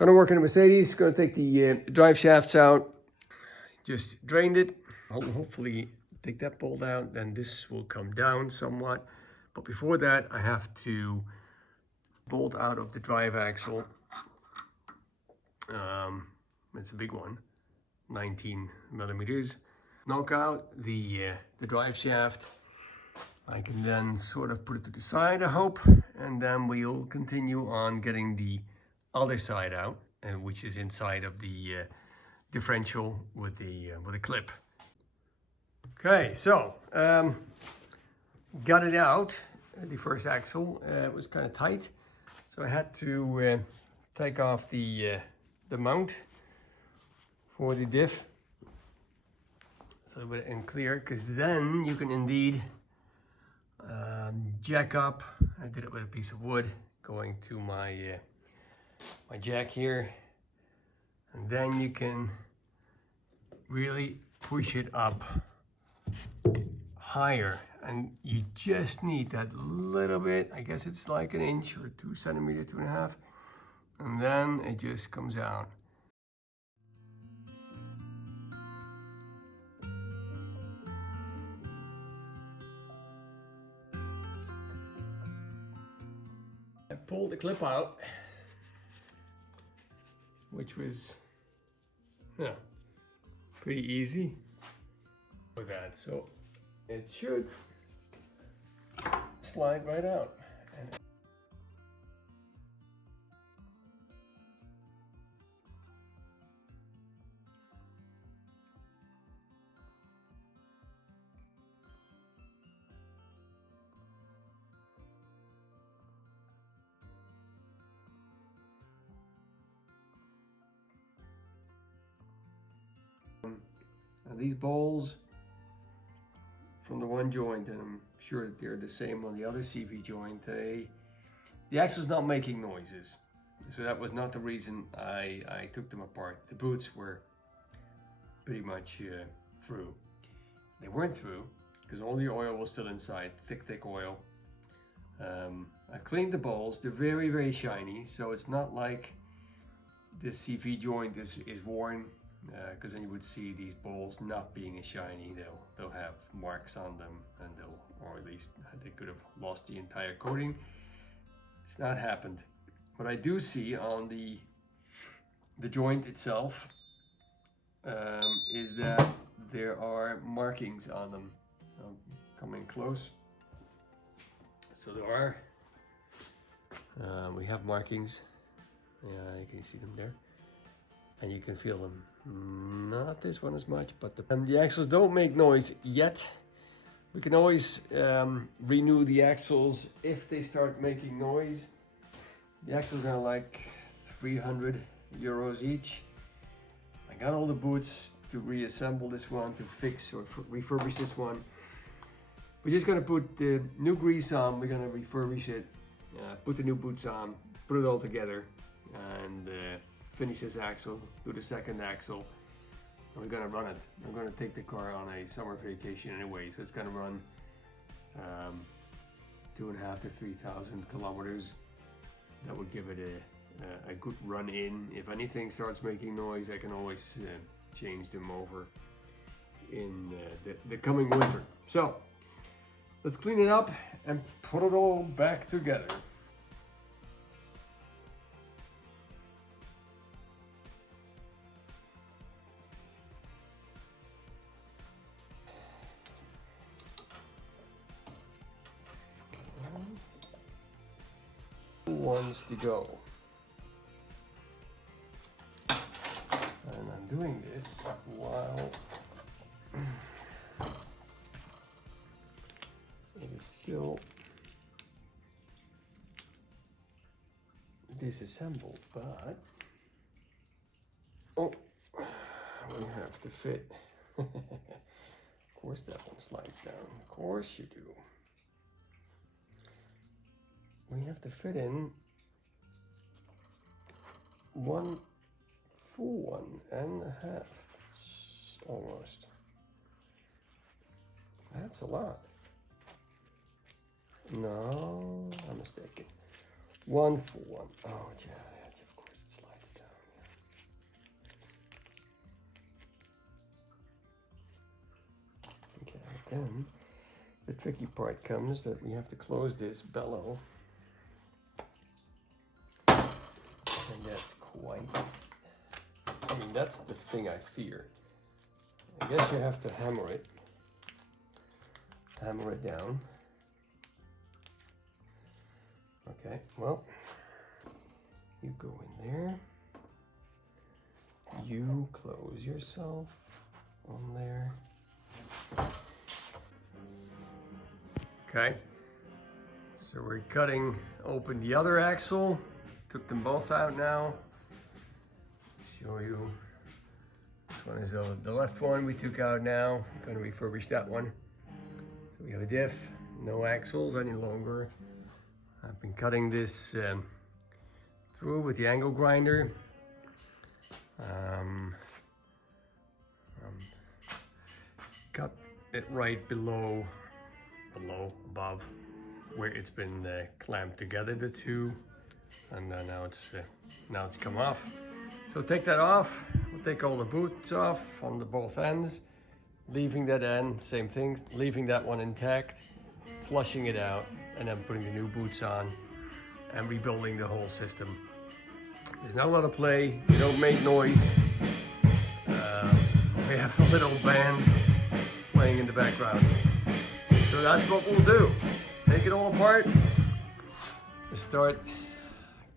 Gonna work in a Mercedes, gonna take the drive shafts out. Just drained it. I'll hopefully take that bolt out, then this will come down somewhat. But before that, I have to bolt out of the drive axle. It's a big one, 19 millimeters. Knock out the drive shaft. I can then sort of put it to the side, I hope, and then we'll continue on getting the other side out, which is inside of the differential with the clip. Okay, so got it out. The first axle was kind of tight, so I had to take off the mount for the diff, so we're in clear, because then you can indeed jack up. I did it with a piece of wood going to my my jack here, and then you can really push it up higher, and you just need that little bit. I guess it's like an inch or 2 centimeters, 2.5, and then it just comes out. I pulled the clip out, which was pretty easy with that, so it should slide right out. And these bowls from the one joint, and I'm sure that they're the same on the other CV joint, the axle's not making noises. So that was not the reason I took them apart. The boots were pretty much through. They weren't through because all the oil was still inside, thick oil. I cleaned the bowls. They're very, very shiny, so it's not like this CV joint is worn, because then you would see these bowls not being as shiny. They'll have marks on them, and or at least they could have lost the entire coating. It's not happened. What I do see on the joint itself is that there are markings on them. I'll come in close. So there are. We have markings. Yeah, you can see them there, and you can feel them. Not this one as much, but the axles don't make noise yet. We can always renew the axles if they start making noise. The axles are like 300 euros each. I got all the boots to reassemble this one, to fix or refurbish this one. We're just gonna put the new grease on. We're gonna refurbish it, put the new boots on, put it all together, and finish this axle, do the second axle, and we're gonna run it. I'm gonna take the car on a summer vacation anyway, so it's gonna run 2,500 to 3,000 kilometers. That would give it a good run in. If anything starts making noise, I can always change them over in the coming winter. So let's clean it up and put it all back together. Ones to go, and I'm doing this while it is still disassembled, but we have to fit. Of course that one slides down, of course you do. We have to fit in one full 1.5, almost. That's a lot. No, I'm mistaken. One full one. Oh yeah, of course it slides down. Then the tricky part comes that we have to close this bellow. And that's quite, I mean, that's the thing I fear. I guess you have to hammer it down. Okay, well, you go in there, you close yourself on there. Okay, so we're cutting open the other axle, took them both out now. Show you, this one is the left one we took out now. I'm gonna refurbish that one. So we have a diff, no axles any longer. I've been cutting this through with the angle grinder. Cut it right above where it's been clamped together, the two, and now it's come off. So take that off. We'll take all the boots off on the both ends, leaving that end, same thing, leaving that one intact, flushing it out, and then putting the new boots on and rebuilding the whole system. There's not a lot of play, you don't make noise. We have a little band playing in the background. So that's what we'll do. Take it all apart and start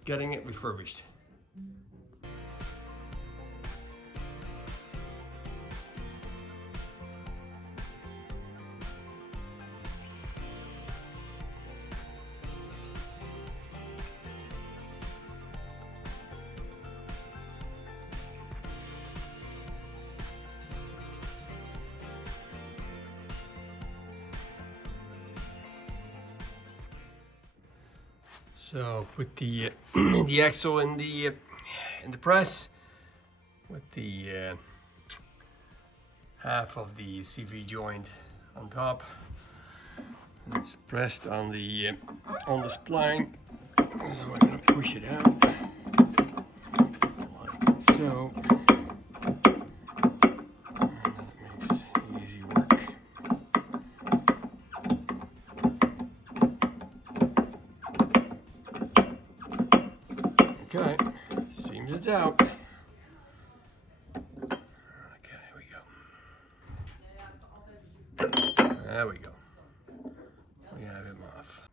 getting it refurbished. So put the the axle in the press with the half of the CV joint on top. It's pressed on the spline. So we're gonna push it out like so. And that makes easy work. Okay, seems it's out. Okay, here we go. There we go. We have him off.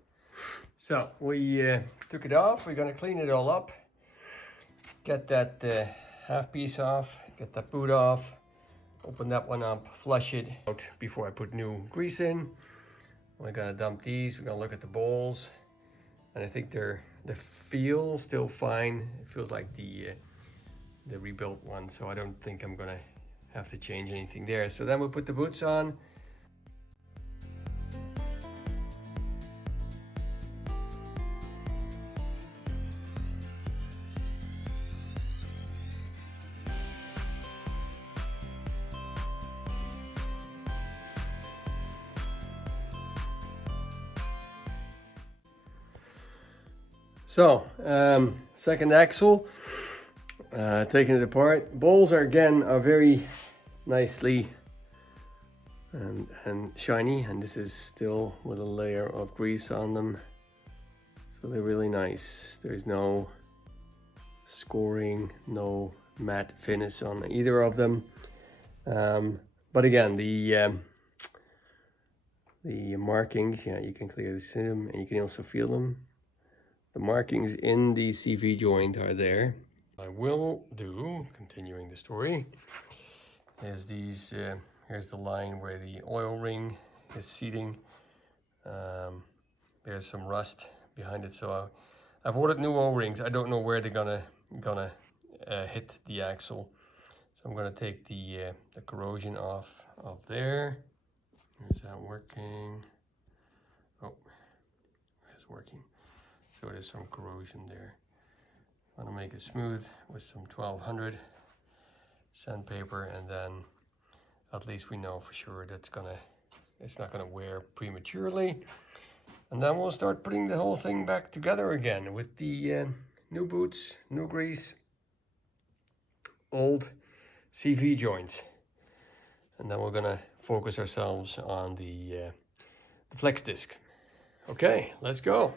So we took it off. We're gonna clean it all up. Get that half piece off. Get that boot off. Open that one up. Flush it out before I put new grease in. We're gonna dump these. We're gonna look at the bowls, and I think the feel still fine. It feels like the rebuilt one, so I don't think I'm gonna have to change anything there. So then we'll put the boots on. So, second axle, taking it apart. Bowls are very nicely and shiny, and this is still with a layer of grease on them. So they're really nice. There's no scoring, no matte finish on either of them. But again, the markings, yeah, you can clearly see them, and you can also feel them. The markings in the CV joint are there. I will do, continuing the story, is these, here's the line where the oil ring is seating. There's some rust behind it, so I've ordered new O-rings. I don't know where they're gonna hit the axle. So I'm gonna take the corrosion off of there. Is that working? Oh, it's working. So there's some corrosion there. I'm gonna make it smooth with some 1200 sandpaper, and then at least we know for sure that it's not gonna wear prematurely. And then we'll start putting the whole thing back together again with the new boots, new grease, old CV joints. And then we're gonna focus ourselves on the flex disc. Okay, let's go.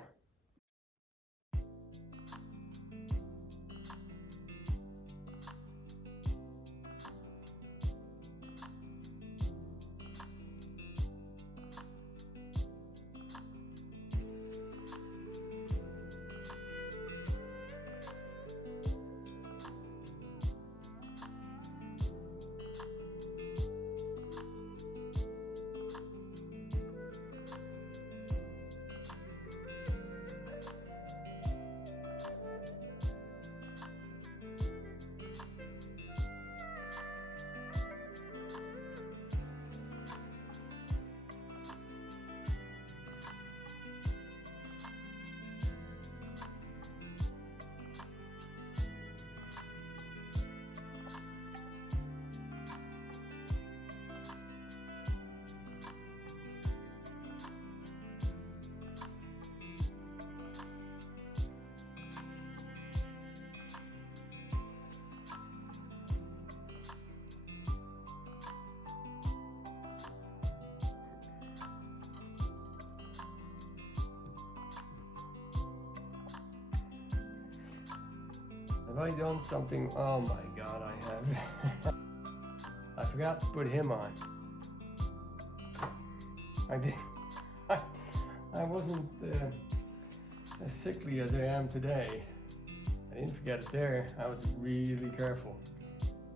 Have I done something? Oh my God, I have. I forgot to put him on. I did. I wasn't as sickly as I am today. I didn't forget it there. I was really careful.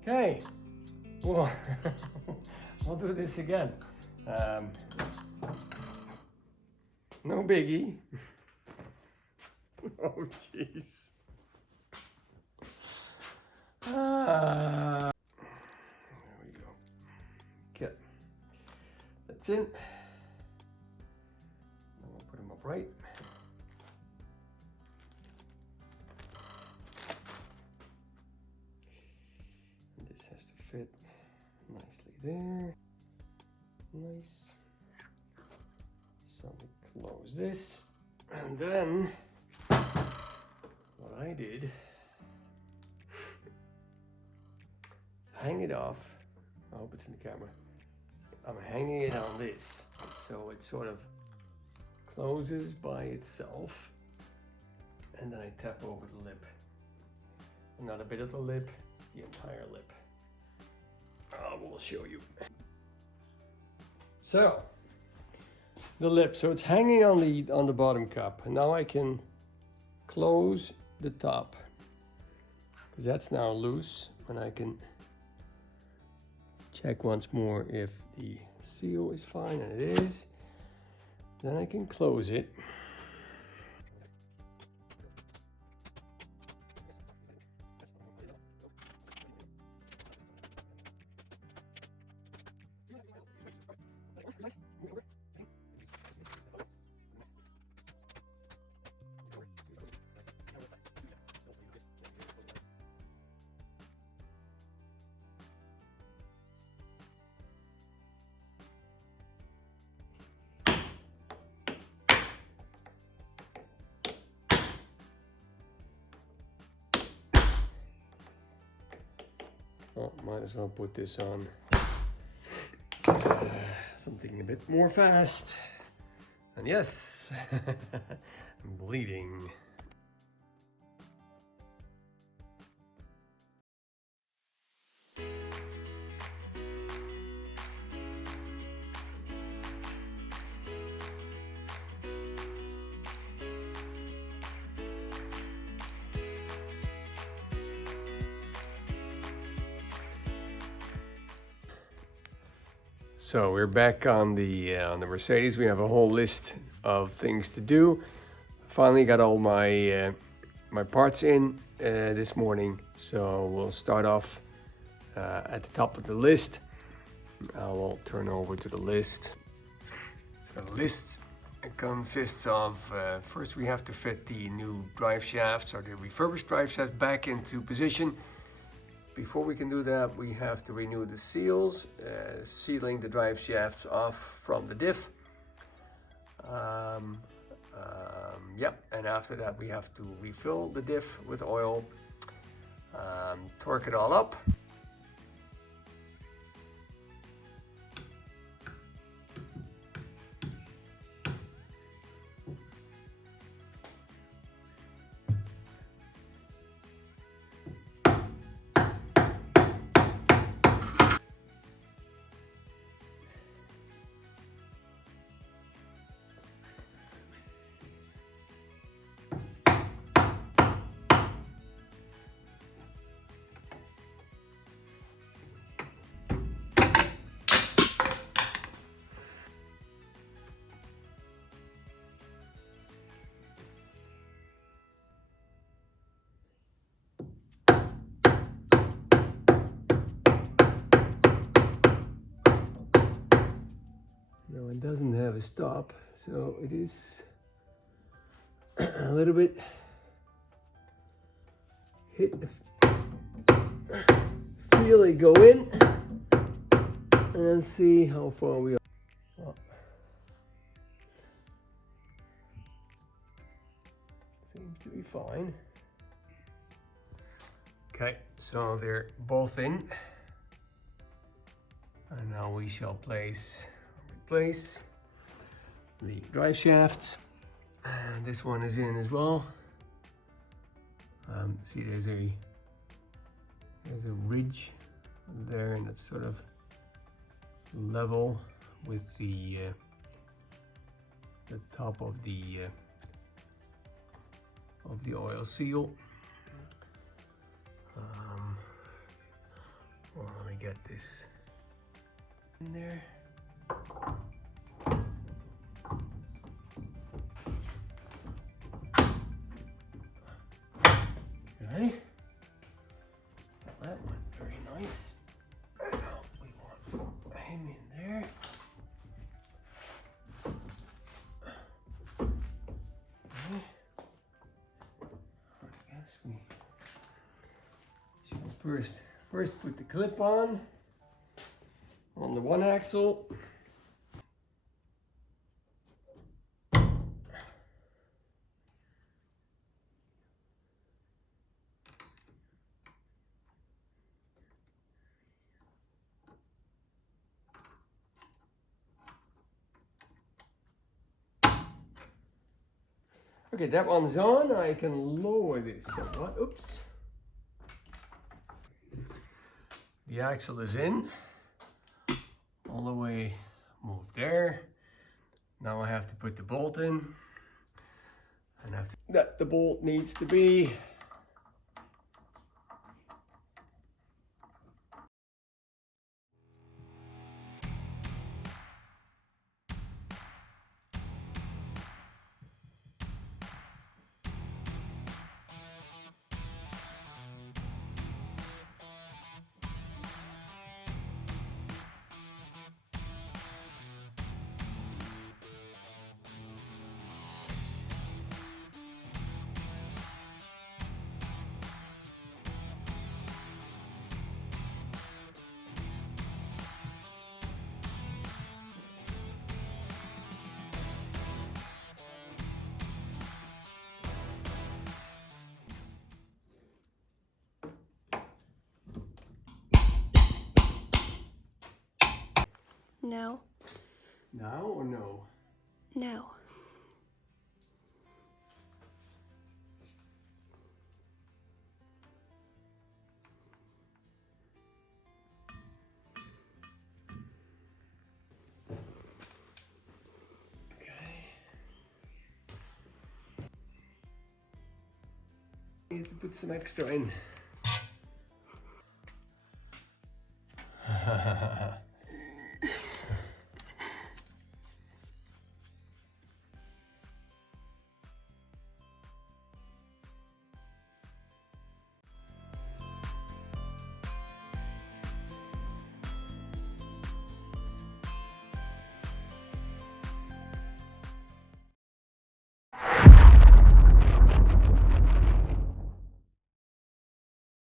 Okay, well, we'll do this again. No biggie. Oh jeez. There we go. Okay, that's in. Now we'll put them up right. And this has to fit nicely there. Nice. So we close this, and then what I did. Hang it off. I hope it's in the camera. I'm hanging it on this so it sort of closes by itself, and then I tap over the lip. Not a bit of the lip, the entire lip. I will show you. So the lip, so it's hanging on the bottom cup, and now I can close the top because that's now loose, and I can check once more if the seal is fine, and it is. Then I can close it. Oh, might as well put this on something a bit more fast. And yes, I'm bleeding. So we're back on the Mercedes. We have a whole list of things to do. Finally got all my my parts in this morning. So we'll start off at the top of the list. I will turn over to the list. So the list consists of first we have to fit the new drive shafts or the refurbished drive shafts back into position. Before we can do that, we have to renew the seals, sealing the drive shafts off from the diff. Yep, and after that we have to refill the diff with oil, torque it all up. it doesn't have a stop, so it is a little bit hit the feel it go in and see how far we are. Oh. Seems to be fine. Okay, so they're both in, and now we shall replace the drive shafts, and this one is in as well. See, there's a ridge there, and it's sort of level with the top of the oil seal. Well, let me get this in there. Okay. That went very nice. Now we want him in there. Okay. I guess we should first put the clip on the one axle. Okay, that one's on. I can lower this somewhat. Oops. The axle is in. All the way moved there. Now I have to put the bolt in. And the bolt needs to be No. now or no? No. Need to put some extra in.